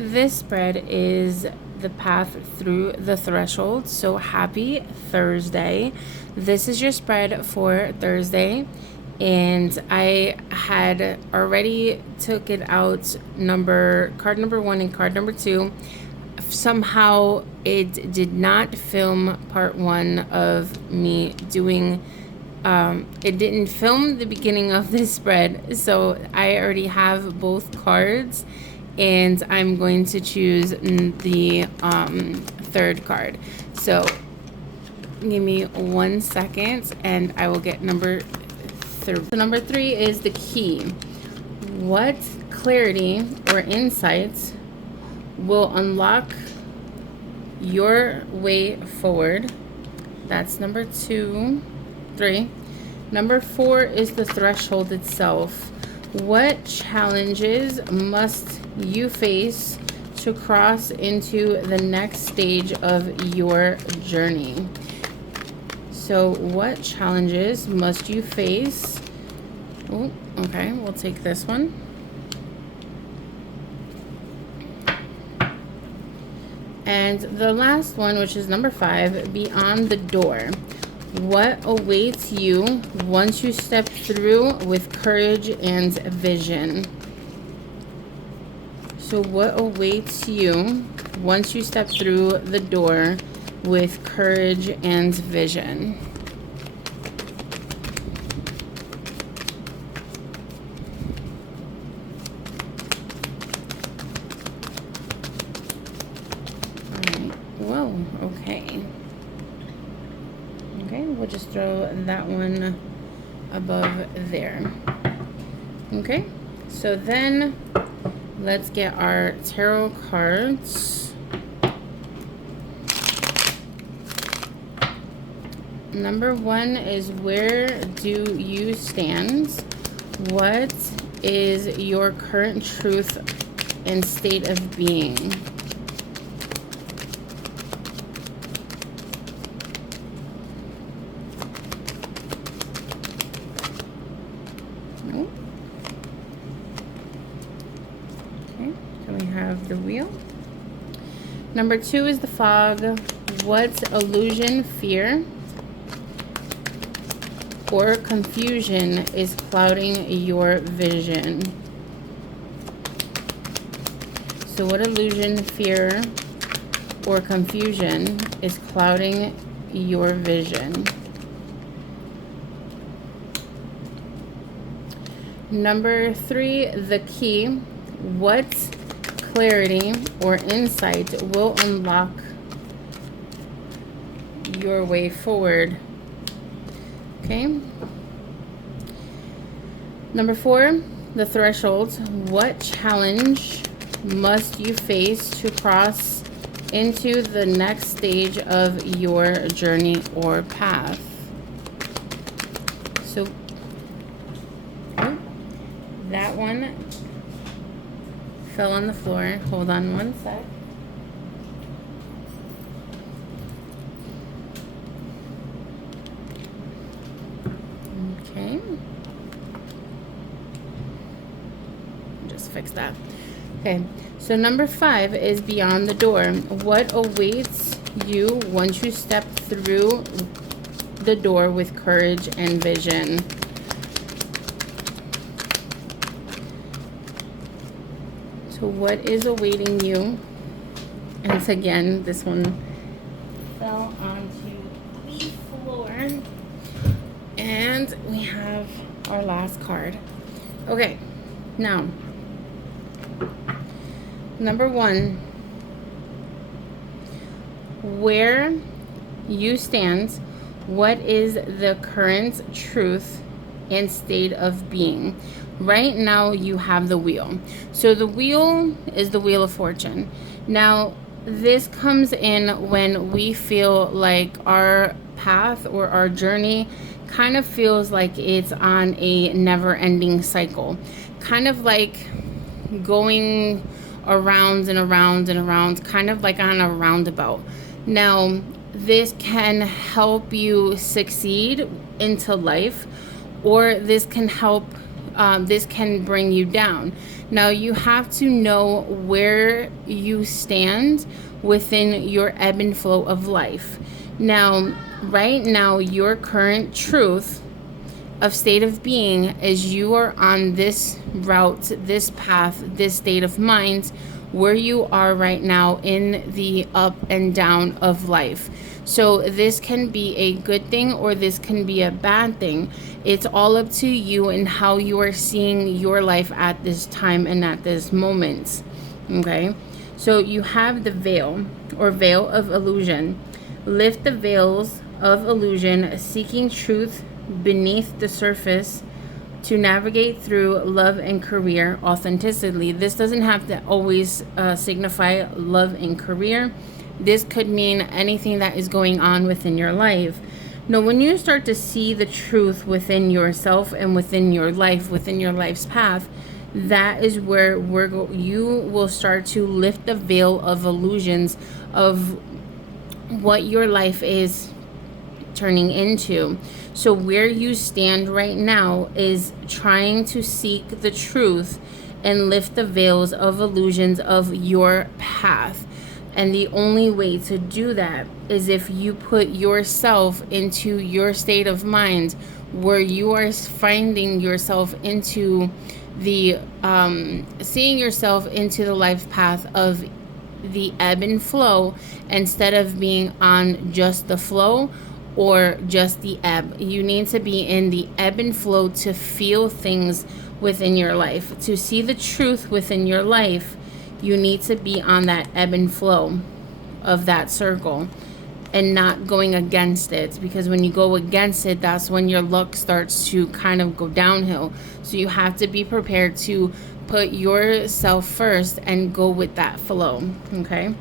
This spread is the path through the threshold. So happy Thursday. This is your spread for Thursday. And I had already took it out, card number 1 and card number 2. Somehow it did not film part 1 of me doing it didn't film the beginning of this spread, so I already have both cards, and I'm going to choose the third card. So give me 1 second and I will get number 3. So number 3 is the key. What clarity or insights will unlock your way forward? That's number 2. 3. Number 4 is the threshold itself. What challenges must you face to cross into the next stage of your journey? So what challenges must you face? Oh, okay, we'll take this one. And the last one, which is number 5, beyond the door. What awaits you once you step through with courage and vision? So what awaits you once you step through the door with courage and vision? All right. Whoa, okay. Okay, we'll just throw that one above there. Okay, so then let's get our tarot cards. Number 1 is, where do you stand? What is your current truth and state of being? The wheel. Number 2 is the fog. What illusion, fear, or confusion is clouding your vision? So what illusion, fear, or confusion is clouding your vision? Number 3, the key. What clarity or insight will unlock your way forward? Okay. Number 4, the threshold. What challenge must you face to cross into the next stage of your journey or path? So that one fell on the floor. Hold on 1 sec. Okay. Just fix that. Okay, so number 5 is beyond the door. What awaits you once you step through the door with courage and vision? So what is awaiting you? And again, this one fell onto the floor. And we have our last card. Okay, now, number 1, where you stand, what is the current truth and state of being? Right now you have the wheel. So the wheel is the Wheel of Fortune. Now this comes in when we feel like our path or our journey kind of feels like it's on a never-ending cycle, kind of like going around and around and around, kind of like on a roundabout. Now this can help you succeed into life, or this can help this can bring you down. Now you have to know where you stand within your ebb and flow of life. Now, right now, your current truth of state of being is you are on this route, this path, this state of mind where you are right now in the up and down of life. So this can be a good thing or this can be a bad thing. It's all up to you and how you are seeing your life at this time and at this moment. Okay? So you have the veil or veil of illusion. Lift the veils of illusion, seeking truth beneath the surface to navigate through love and career authentically. This doesn't have to always signify love and career. This could mean anything that is going on within your life. Now, when you start to see the truth within yourself and within your life, within your life's path, that is where you will start to lift the veil of illusions of what your life is turning into. So where you stand right now is trying to seek the truth and lift the veils of illusions of your path. And the only way to do that is if you put yourself into your state of mind where you are finding yourself into the seeing yourself into the life path of the ebb and flow instead of being on just the flow or just the ebb. You need to be in the ebb and flow to feel things within your life. To see the truth within your life, you need to be on that ebb and flow of that circle and not going against it, because when you go against it, that's when your luck starts to kind of go downhill. So you have to be prepared to put yourself first and go with that flow. Okay,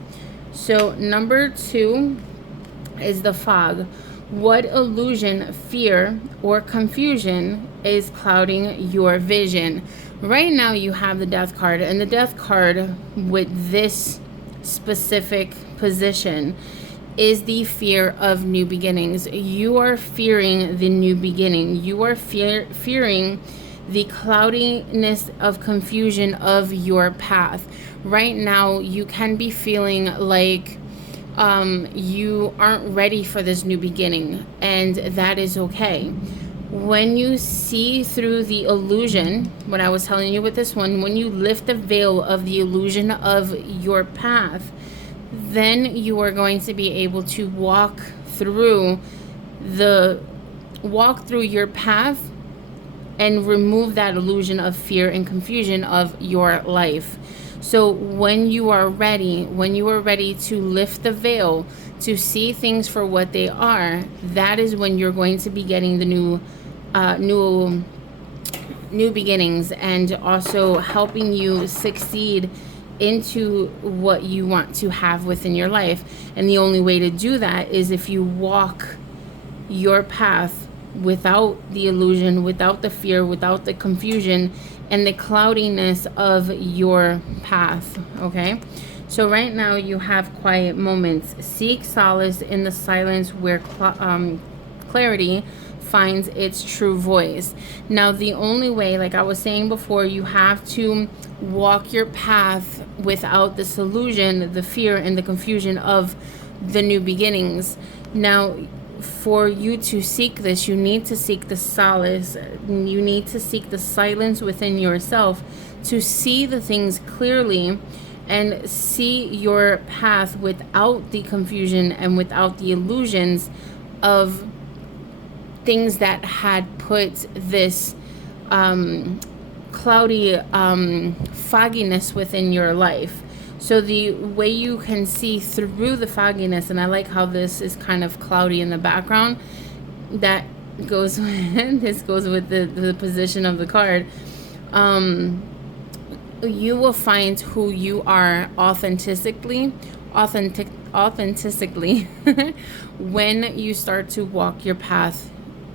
so number 2 is the fog. What illusion, fear, or confusion is clouding your vision? Right now you have the Death card, and the Death card with this specific position is the fear of new beginnings. You are fearing the new beginning. You are fearing the cloudiness of confusion of your path. Right now you can be feeling like you aren't ready for this new beginning, and that is okay. When you see through the illusion, what I was telling you with this one, when you lift the veil of the illusion of your path, then you are going to be able to walk through your path and remove that illusion of fear and confusion of your life. So when you are ready to lift the veil, to see things for what they are, that is when you're going to be getting the new beginnings, and also helping you succeed into what you want to have within your life. And the only way to do that is if you walk your path without the illusion, without the fear, without the confusion and the cloudiness of your path. Okay, so right now you have quiet moments. Seek solace in the silence where clarity finds its true voice. Now the only way, like I was saying before, you have to walk your path without this illusion, the fear and the confusion of the new beginnings. Now for you to seek this, you need to seek the solace, you need to seek the silence within yourself to see the things clearly and see your path without the confusion and without the illusions of things that had put this cloudy fogginess within your life. So the way you can see through the fogginess, and I like how this is kind of cloudy in the background, that goes with, this goes with the position of the card. You will find who you are authentically when you start to walk your path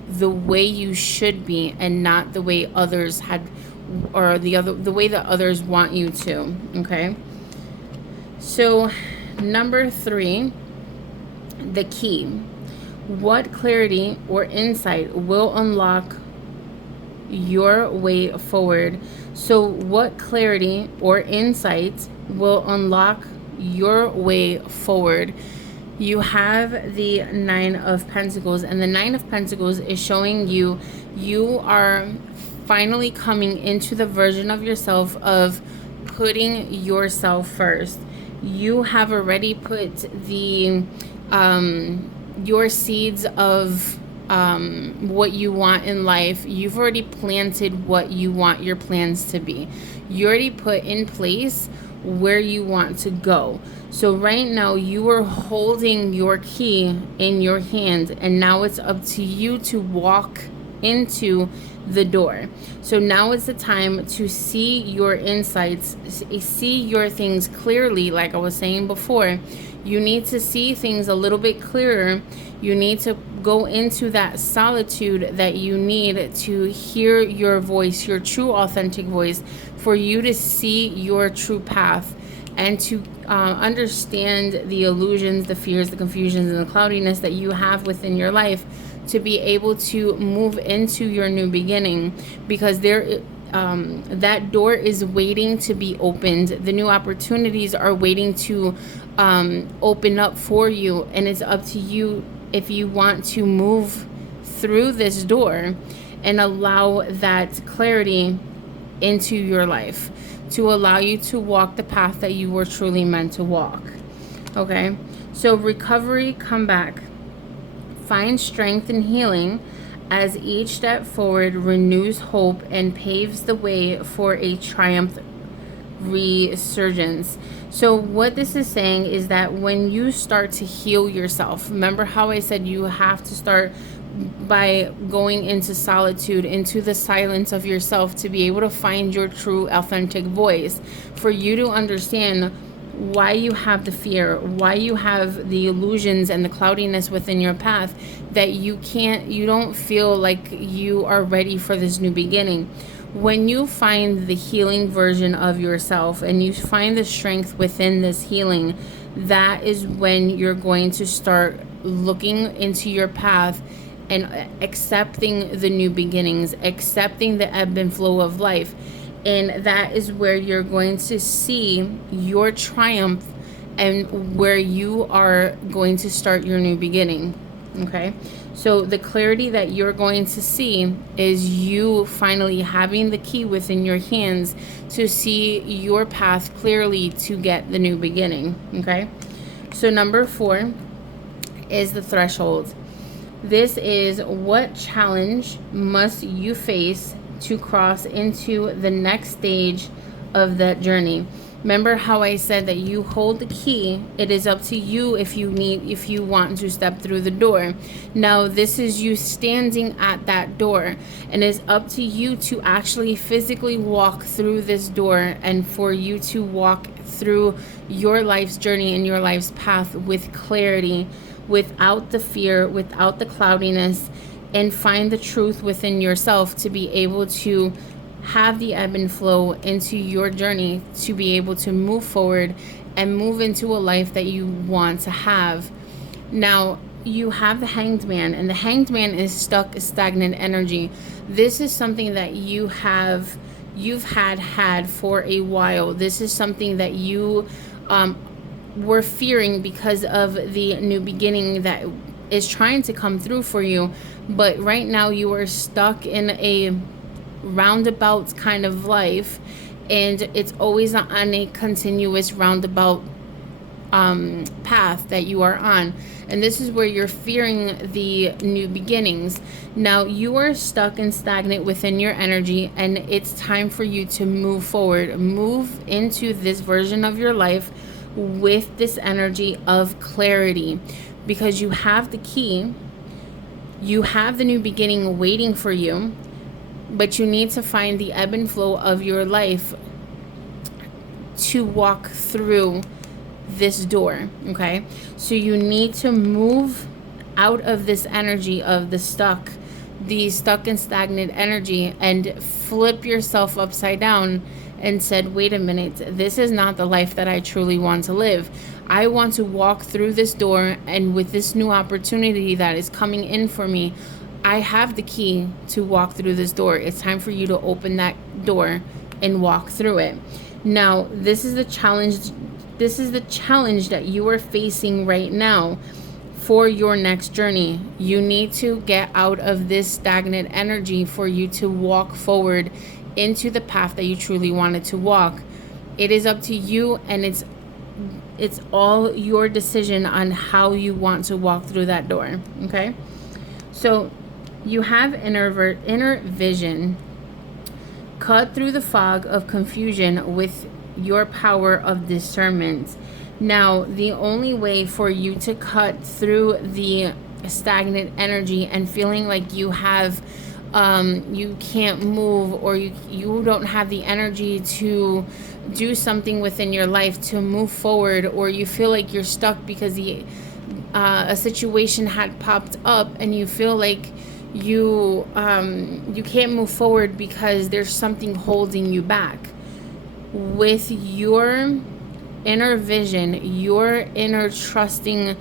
the way you should be, and not the way others had, or the way that others want you to. Okay, so number 3, the key. What clarity or insight will unlock your way forward. So, what clarity or insight will unlock your way forward? You have the Nine of Pentacles, and the Nine of Pentacles is showing you are finally coming into the version of yourself of putting yourself first. You have already put the your seeds of what you want in life. You've already planted what you want your plans to be. You already put in place where you want to go. So right now you are holding your key in your hand, and now it's up to you to walk into the door. So now is the time to see your insights, see your things clearly. Like I was saying before, you need to see things a little bit clearer. You need to go into that solitude that you need to hear your voice, your true authentic voice, for you to see your true path and to understand the illusions, the fears, the confusions, and the cloudiness that you have within your life, to be able to move into your new beginning, because there that door is waiting to be opened. The new opportunities are waiting to open up for you, and it's up to you if you want to move through this door and allow that clarity into your life, to allow you to walk the path that you were truly meant to walk. Okay, so recovery, comeback. Find strength and healing as each step forward renews hope and paves the way for a triumph resurgence. So what this is saying is that when you start to heal yourself, remember how I said you have to start by going into solitude, into the silence of yourself, to be able to find your true authentic voice, for you to understand why you have the fear, why you have the illusions and the cloudiness within your path, that you don't feel like you are ready for this new beginning. When you find the healing version of yourself and you find the strength within this healing, that is when you're going to start looking into your path and accepting the new beginnings, accepting the ebb and flow of life. And that is where you're going to see your triumph and where you are going to start your new beginning. Okay? So the clarity that you're going to see is you finally having the key within your hands to see your path clearly to get the new beginning. Okay? So number 4 is the threshold. This is what challenge must you face to cross into the next stage of that journey. Remember how I said that you hold the key. It is up to you if you want to step through the door. Now this is you standing at that door, and it's up to you to actually physically walk through this door, and for you to walk through your life's journey and your life's path with clarity, without the fear, without the cloudiness, and find the truth within yourself to be able to have the ebb and flow into your journey, to be able to move forward and move into a life that you want to have. Now, you have the Hanged Man, and the Hanged Man is stuck, stagnant energy. This is something that you've had for a while. This is something that you were fearing because of the new beginning that is trying to come through for you. But right now you are stuck in a roundabout kind of life, and it's always on a continuous roundabout path that you are on, and this is where you're fearing the new beginnings. Now you are stuck and stagnant within your energy, and it's time for you to move forward, move into this version of your life with this energy of clarity, because you have the key. You have the new beginning waiting for you, but you need to find the ebb and flow of your life to walk through this door, okay? So you need to move out of this energy of the stuck and stagnant energy, and flip yourself upside down and said, wait a minute, this is not the life that I truly want to live. I want to walk through this door, and with this new opportunity that is coming in for me, I have the key to walk through this door. It's time for you to open that door and walk through it. Now, this is the challenge. This is the challenge that you are facing right now for your next journey. You need to get out of this stagnant energy for you to walk forward into the path that you truly wanted to walk. It is up to you, and it's all your decision on how you want to walk through that door. Okay, so you have inner vision. Cut through the fog of confusion with your power of discernment. Now, the only way for you to cut through the stagnant energy and feeling like you have you can't move, or you don't have the energy to do something within your life to move forward, or you feel like you're stuck because a situation had popped up and you feel like you can't move forward because there's something holding you back. With your inner vision, your inner trusting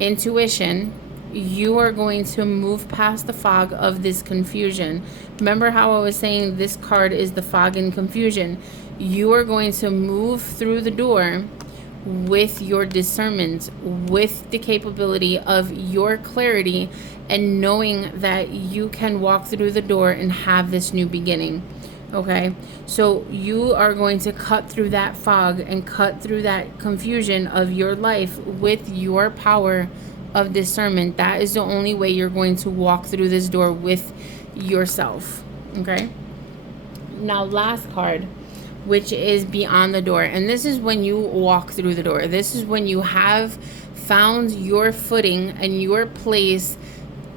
intuition, you are going to move past the fog of this confusion. Remember how I was saying this card is the fog and confusion? You are going to move through the door with your discernment, with the capability of your clarity, and knowing that you can walk through the door and have this new beginning. Okay, so you are going to cut through that fog and cut through that confusion of your life with your power of discernment. That is the only way you're going to walk through this door with yourself. Okay, now last card, which is beyond the door. And this is when you walk through the door. This is when you have found your footing and your place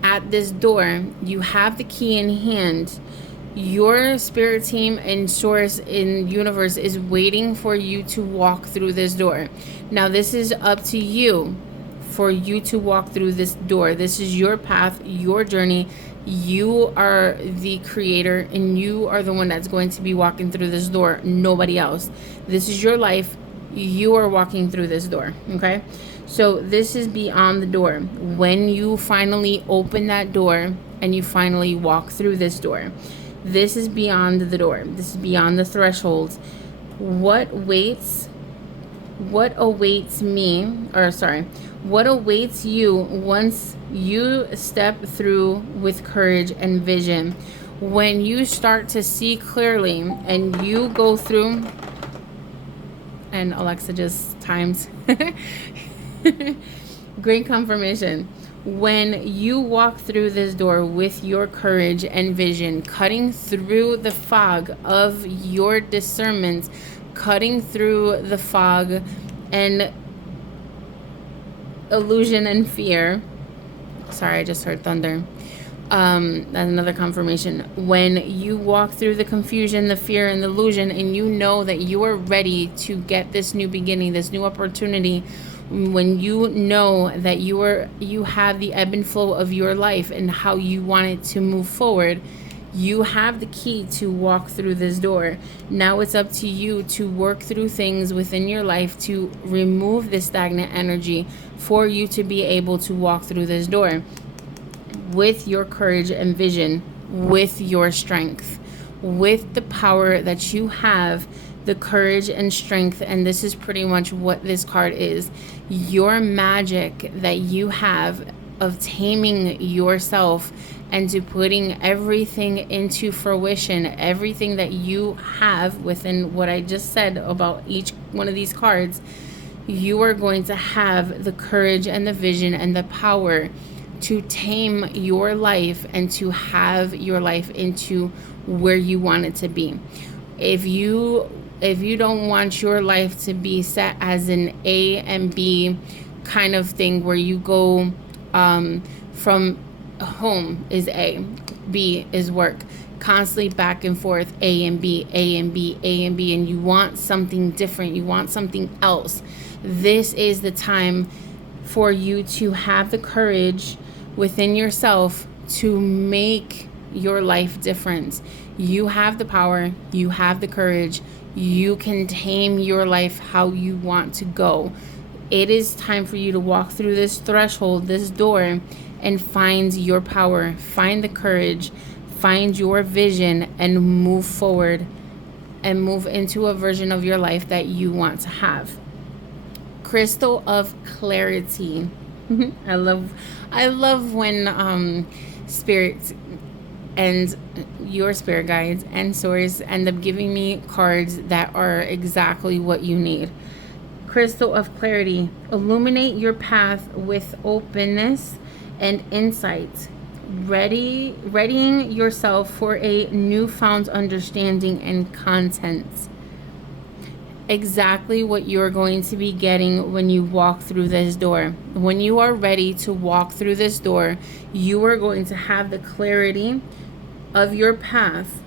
at this door. You have the key in hand. Your spirit team and source in universe is waiting for you to walk through this door. Now, this is up to you for you to walk through this door. This is your path, your journey. You are the creator, and you are the one that's going to be walking through this door, nobody else. This is your life. You are walking through this door. Okay, so this is beyond the door. When you finally open that door and you finally walk through this door, this is beyond the door. This is beyond the threshold. What awaits you once you step through with courage and vision? When you start to see clearly and you go through, and Alexa just timed. Great confirmation. When you walk through this door with your courage and vision, cutting through the fog of your discernment, cutting through the fog and illusion and fear. Sorry, I just heard thunder. That's another confirmation. When you walk through the confusion, the fear, and the illusion, and you know that you are ready to get this new beginning, this new opportunity, when you know that you have the ebb and flow of your life and how you want it to move forward, you have the key to walk through this door. Now it's up to you to work through things within your life to remove this stagnant energy for you to be able to walk through this door with your courage and vision, with your strength, with the power that you have, the courage and strength. And this is pretty much what this card is. Your magic that you have of taming yourself and to putting everything into fruition, everything that you have within what I just said about each one of these cards. You are going to have the courage and the vision and the power to tame your life and to have your life into where you want it to be. If you don't want your life to be set as an A and B kind of thing where you go from home is A, B is work, constantly back and forth, A and B, A and B, A and B, and you want something different, you want something else, this is the time for you to have the courage within yourself to make your life different. You have the power, you have the courage, you can tame your life how you want to go. It is time for you to walk through this threshold, this door, and find your power, find the courage, find your vision, and move forward and move into a version of your life that you want to have. Crystal of clarity. I love when spirits and your spirit guides and source end up giving me cards that are exactly what you need. Crystal of clarity. Illuminate your path with openness and insight. Readying yourself for a newfound understanding and content. Exactly what you're going to be getting when you walk through this door. When you are ready to walk through this door, you are going to have the clarity of your path.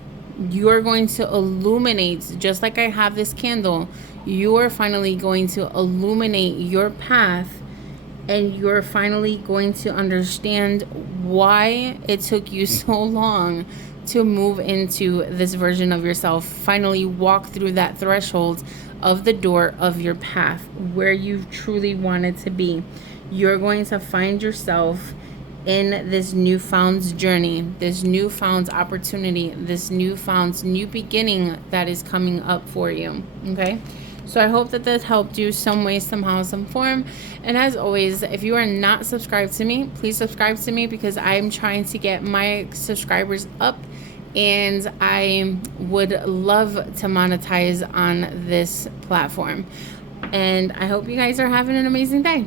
You are going to illuminate, just like I have this candle, you are finally going to illuminate your path, and you're finally going to understand why it took you so long to move into this version of yourself. Finally walk through that threshold of the door of your path where you truly wanted to be. You're going to find yourself in this newfound journey, this newfound opportunity, this newfound new beginning that is coming up for you. Okay? So I hope that this helped you some way, somehow, some form. And as always, if you are not subscribed to me, please subscribe to me, because I'm trying to get my subscribers up, and I would love to monetize on this platform. And I hope you guys are having an amazing day.